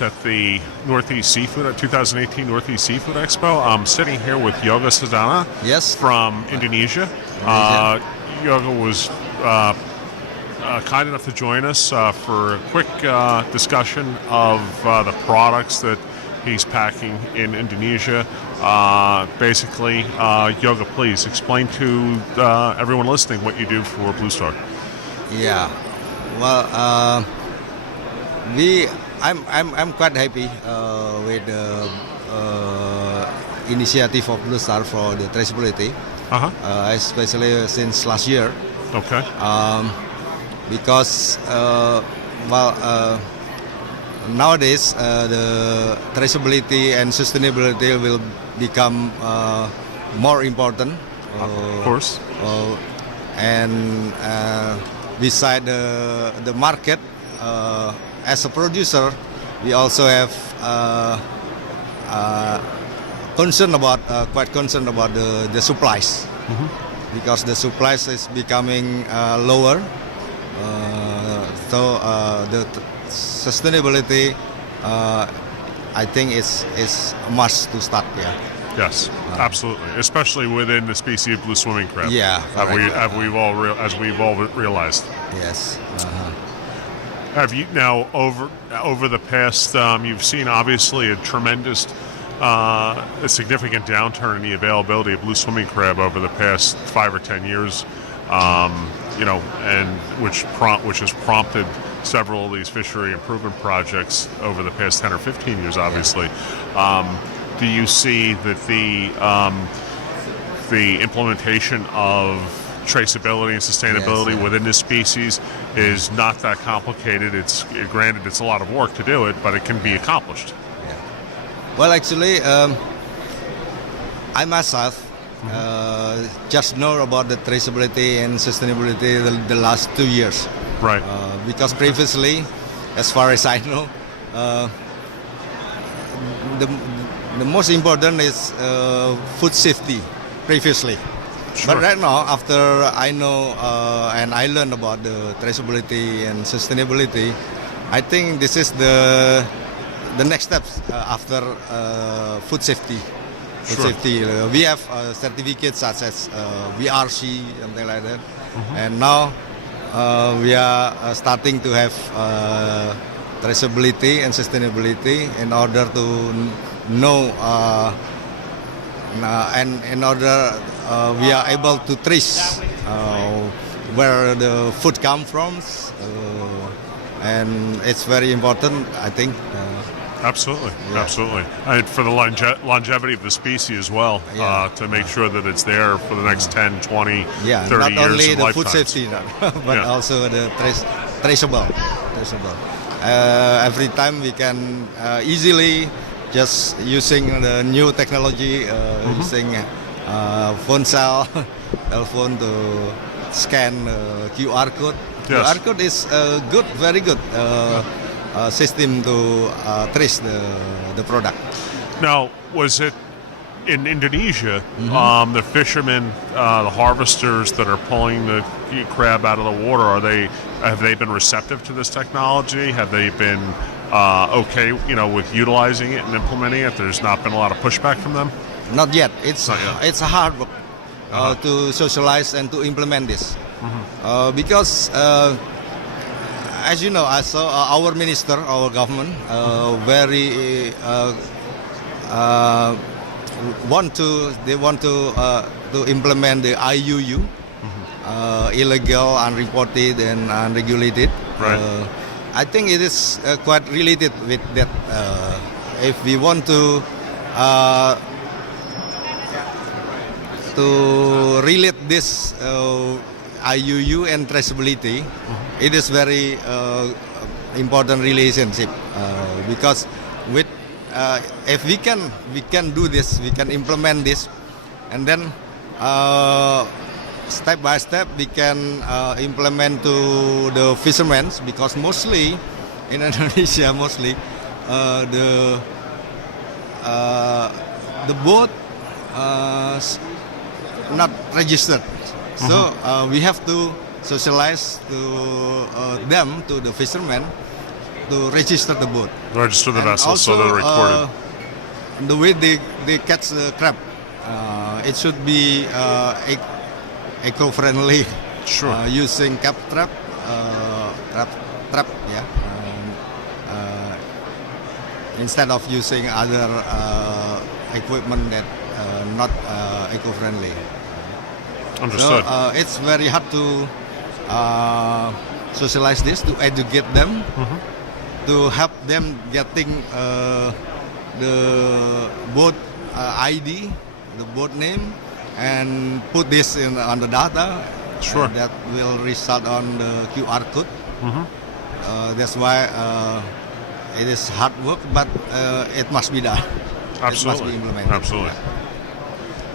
us at the 2018 Northeast Seafood Expo. I'm sitting here with Yoga Sadana from Indonesia. Yoga was kind enough to join us for a quick discussion of the products that he's packing in Indonesia. Basically, Yoga, please explain to everyone listening what you do for Blue Star. Yeah, well, I'm quite happy with the initiative of Blue Star for the traceability, especially since last year. Okay. Because nowadays the traceability and sustainability will become more important. Of course. And beside the market, as a producer, we also have quite concerned about the supplies, because the supplies is becoming lower. So the sustainability, I think, is a must to start. Yeah. Yes, absolutely, especially within the species of blue swimming crab. Yeah, as we've all realized. Yes. Have you now over the past? You've seen obviously a tremendous, a significant downturn in the availability of blue swimming crab over the past 5 or 10 years. And which has prompted several of these fishery improvement projects over the past 10 or 15 years, obviously. Do you see that the implementation of traceability and sustainability within this species is not that complicated? It's granted, it's a lot of work to do it, but it can be accomplished. Yeah. Well, actually, I myself just know about the traceability and sustainability the last 2 years. Right. Because previously, as far as I know, the most important is food safety previously. Sure. But right now, after I know and I learned about the traceability and sustainability, I think this is the next steps after food safety. Sure. Safety. We have certificates such as VRC, something like that. And now we are starting to have traceability and sustainability in order to know and in order we are able to trace where the food comes from, and it's very important, I think. Absolutely, absolutely. And for the longevity of the species as well, to make sure that it's there for the next 10, 20, 30 years not only the lifetimes. Food safety, but also the traceable. Every time we can easily, just using the new technology, using phone cell, telephone to scan QR code. Yes. QR code is good, very good. System to trace the product. Now, was it in Indonesia, the fishermen, the harvesters that are pulling the crab out of the water, have they been receptive to this technology? Have they been okay, with utilizing it and implementing it? There's not been a lot of pushback from them? Not yet. It's a hard work to socialize and to implement this, because. As you know, our minister, our government, very want to implement the IUU, illegal, unreported, and unregulated. Right. I think it is quite related with that. If we want to relate this IUU and traceability, it is very important relationship, because with if we can do this, we can implement this, and then step by step we can implement to the fishermen, because mostly in Indonesia, the boat not registered. So we have to socialize to them, to the fishermen, to register the boat. Register the And vessel so also, they're recorded. The way they catch the crab, it should be eco-friendly. Sure. Using trap, yeah. Instead of using other equipment that not eco-friendly. Understood. So it's very hard to socialize this, to educate them, to help them getting the boat ID, the boat name, and put this on the data. Sure. That will result on the QR code. That's why it is hard work, but it must be done. Absolutely. It must be implemented. Absolutely.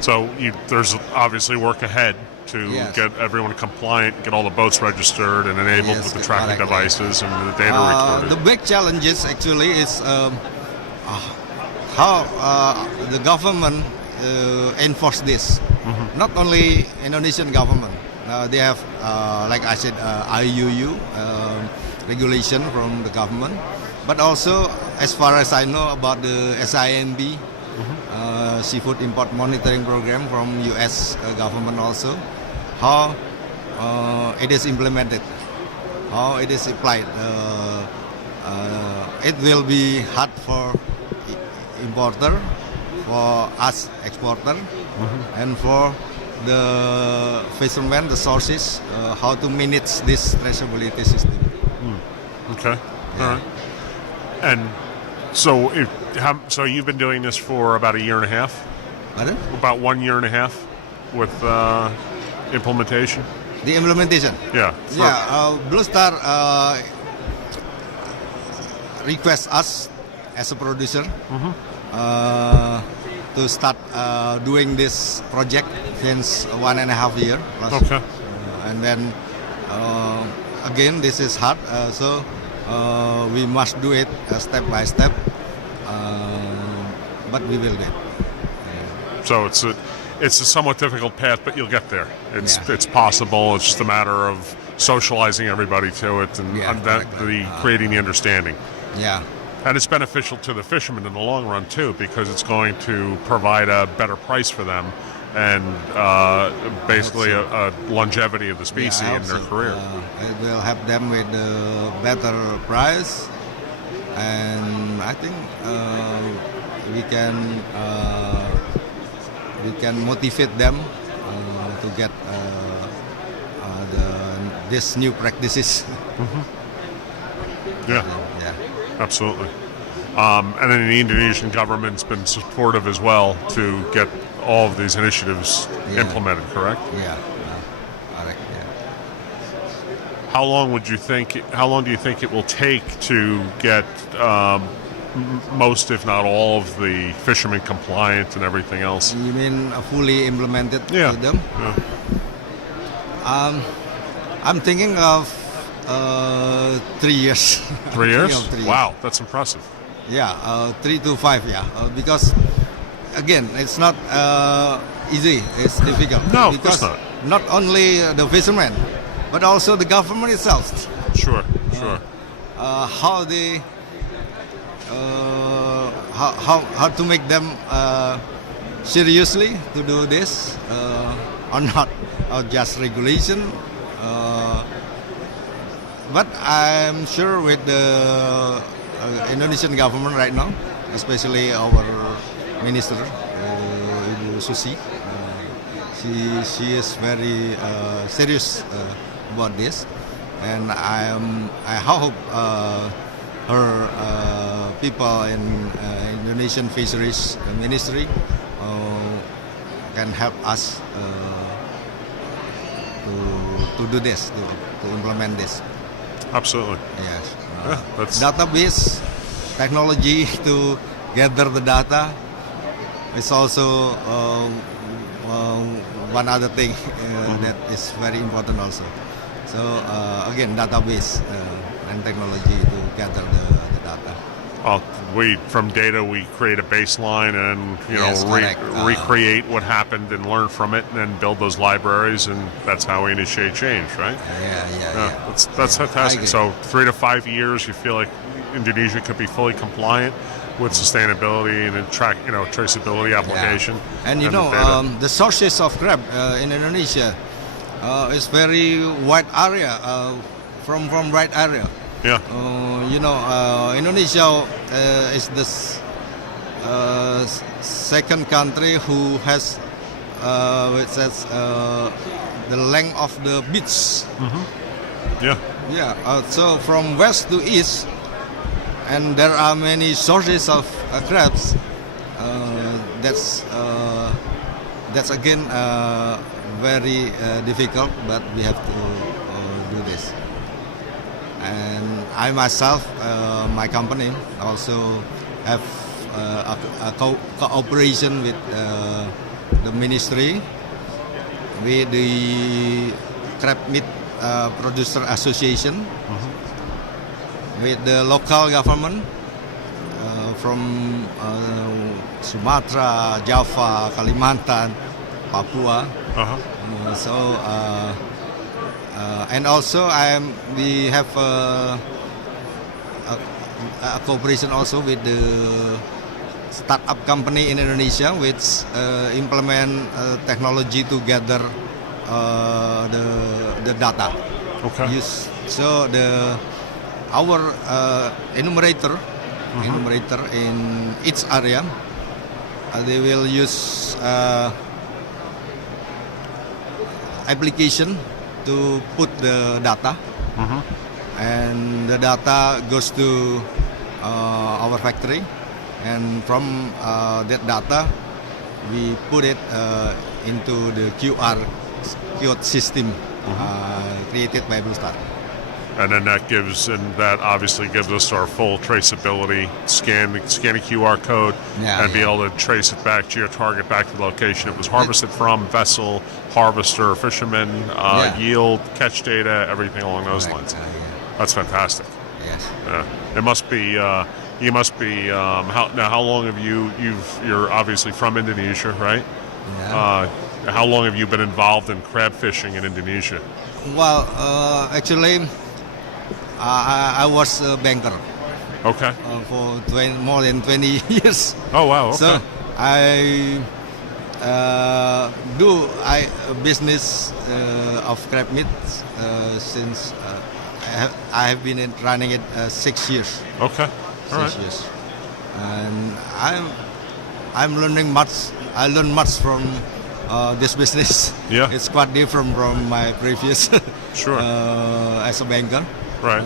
So there's obviously work ahead to Yes. get everyone compliant, get all the boats registered and enabled with the tracking correctly. devices and the data recorded. The big challenges actually is how the government enforce this. Not only Indonesian government, they have, like I said, IUU regulation from the government, but also, as far as I know, about the SIMB, Seafood Import Monitoring Program from U.S. Government also, how it is implemented, how it is applied. It will be hard for importer, for us exporter, and for the fishermen, the sources, how to manage this traceability system. Okay. All right. And so, so you've been doing this for about a year and a half? Pardon? About 1 year and a half with implementation? The implementation. Yeah. Blue Star requests us as a producer to start doing this project since 1.5 years. Okay. And then again, this is hard, so we must do it step by step, but we will get. So it's a somewhat difficult path, but you'll get there. It's possible. It's just a matter of socializing everybody to it and creating the understanding. Yeah. And it's beneficial to the fishermen in the long run too, because it's going to provide a better price for them and basically a longevity of the species in their career. It will help them with a better price, and I think we can motivate them to get this new practices. Yeah. Absolutely. And then the Indonesian government's been supportive as well to get all of these initiatives implemented, correct? Yeah. Correct. Yeah. How long do you think it will take to get most, if not all, of the fishermen compliant and everything else? You mean fully implemented with them? Yeah. I'm thinking of 3 years. 3 years? 3 years. Wow, that's impressive. Yeah, 3 to 5. Because again, it's not easy. It's difficult. No, because of course not. Not only the fishermen, but also the government itself. Sure. How they how to make them seriously to do this or not, or just regulation. But I'm sure with the Indonesian government right now, especially our minister, Ibu Susi, she is very serious about this, and I hope her people in Indonesian Fisheries Ministry can help us to do this, to implement this. Absolutely. Yes. That's Database technology to gather the data is also one other thing that is very important also. So again, database and technology to gather the data. Well, from data we create a baseline and correct. Recreate what happened and learn from it, and then build those libraries, and that's how we initiate change, right? Yeah. That's fantastic. So 3 to 5 years, you feel like Indonesia could be fully compliant with sustainability and traceability application. Yeah. And the sources of crab in Indonesia is very wide area, from right area. Yeah. Indonesia is the second country who has the length of the beach. Yeah. Yeah. So from west to east, and there are many sources of crabs. That's again very difficult, but we have to do this. And I myself, my company also have a cooperation with the ministry, with the crab meat producer association, with the local government from Sumatra, Java, Kalimantan, Papua. And also we have a cooperation also with the startup company in Indonesia, which implement technology to gather the data. Okay. So our enumerator in each area, they will use application to put the data, and the data goes to our factory, and from that data we put it into the QR code system created by Blue Star. And then that obviously gives us our full traceability, scan a QR code, and be able to trace it back to your target, back to the location it was harvested from, vessel, harvester, fisherman, yield, catch data, everything along those lines. That's fantastic. Yes. It must be. You must be. How long have you're obviously from Indonesia, right? Yeah. How long have you been involved in crab fishing in Indonesia? Well, actually, I was a banker. Okay. For more than 20 years. Oh wow. Okay. So I do business of crab meat since I have been running it 6 years. Okay. All right. 6 years, and I'm learning much. I learned much from this business. Yeah. It's quite different from my previous Sure. as a banker. Right.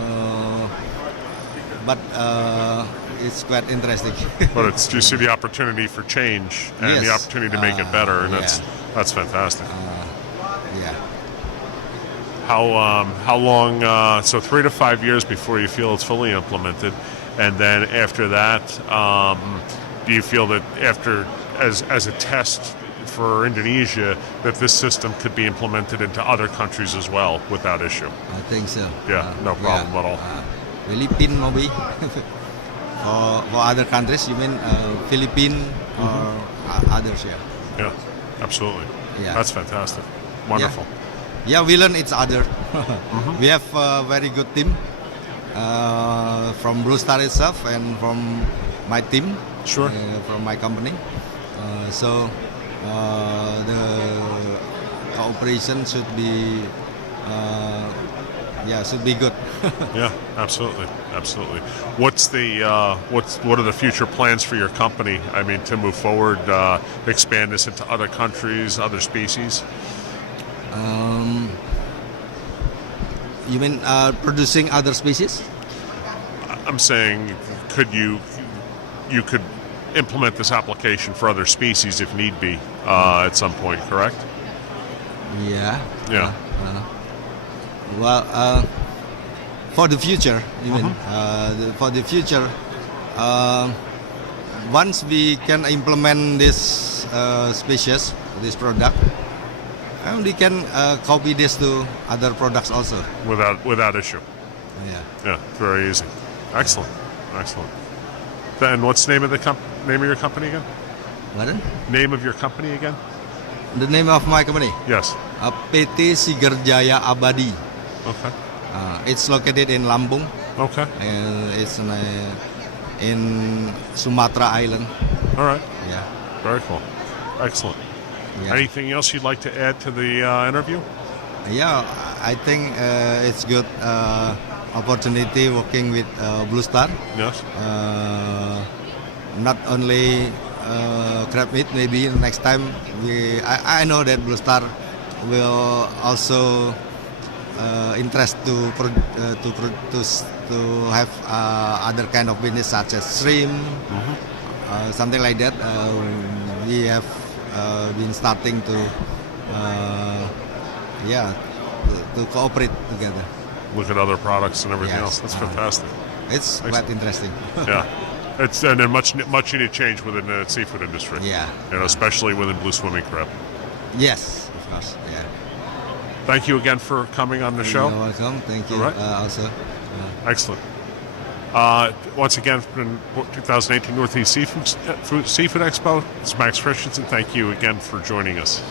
But it's quite interesting. But you see the opportunity for change and the opportunity to make it better, and that's fantastic. Yeah. How long? So 3 to 5 years before you feel it's fully implemented, and then after that, do you feel that as a test for Indonesia, that this system could be implemented into other countries as well without issue? I think so. Yeah, no problem at all. Philippines maybe. for other countries, you mean Philippines or others? Yeah, absolutely. Yeah. That's fantastic. Wonderful. Yeah, we learn each other. We have a very good team from Blue Star itself and from my team. Sure. From my company. So the cooperation should be good. Yeah, absolutely. What are the future plans for your company? I mean, to move forward, expand this into other countries, other species. You mean producing other species? I'm saying, could you could implement this application for other species if need be at some point, correct? Yeah. Yeah. Well, for the future, you mean? For the future, once we can implement this species, this product, and we can copy this to other products also. Without issue. Yeah. Yeah, very easy. Excellent. Then what's the name of your company again? Pardon? Name of your company again? The name of my company? Yes. PT Sigerjaya Abadi. Okay. It's located in Lampung. Okay. And it's in Sumatra Island. All right. Yeah. Very cool. Excellent. Yeah. Anything else you'd like to add to the interview? Yeah, I think it's good opportunity working with Blue Star. Yes. Not only crab meat, maybe next time I know that Blue Star will also interest to have other kind of business such as shrimp, something like that. We have been starting to to cooperate together. Look at other products and everything Yes. else. That's fantastic. It's quite interesting. Yeah. It's and then much needed change within the seafood industry. Yeah. Especially within blue swimming crab. Yes, of course. Yeah. Thank you again for coming on the show. You're welcome. Thank you. All right. Also. Excellent. Once again, from 2018 Northeast Seafood Expo, it's Max Christensen. Thank you again for joining us.